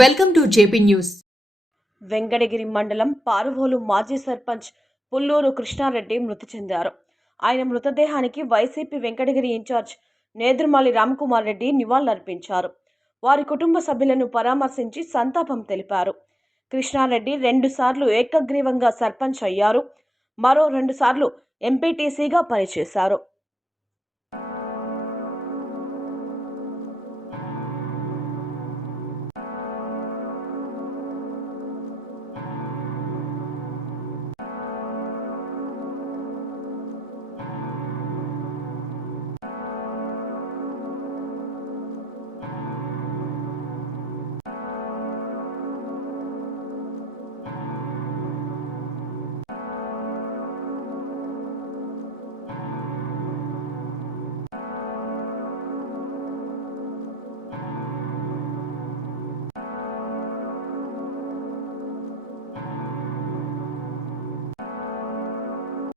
Welcome to JP News. Venkatagiri మండలం పారువోలు మాజీ సర్పంచ్ పుల్లూరు కృష్ణారెడ్డి మృతి చెందారు. ఆయన మృతదేహానికి వైసీపీ వెంకటగిరి ఇన్ఛార్జ్ నేదురుమాలి రామ్కుమార్ రెడ్డి నివాళులర్పించారు. వారి కుటుంబ సభ్యులను పరామర్శించి సంతాపం తెలిపారు. కృష్ణారెడ్డి రెండుసార్లు ఏకగ్రీవంగా సర్పంచ్ అయ్యారు. మరో రెండుసార్లు ఎంపీటీసీగా పనిచేశారు.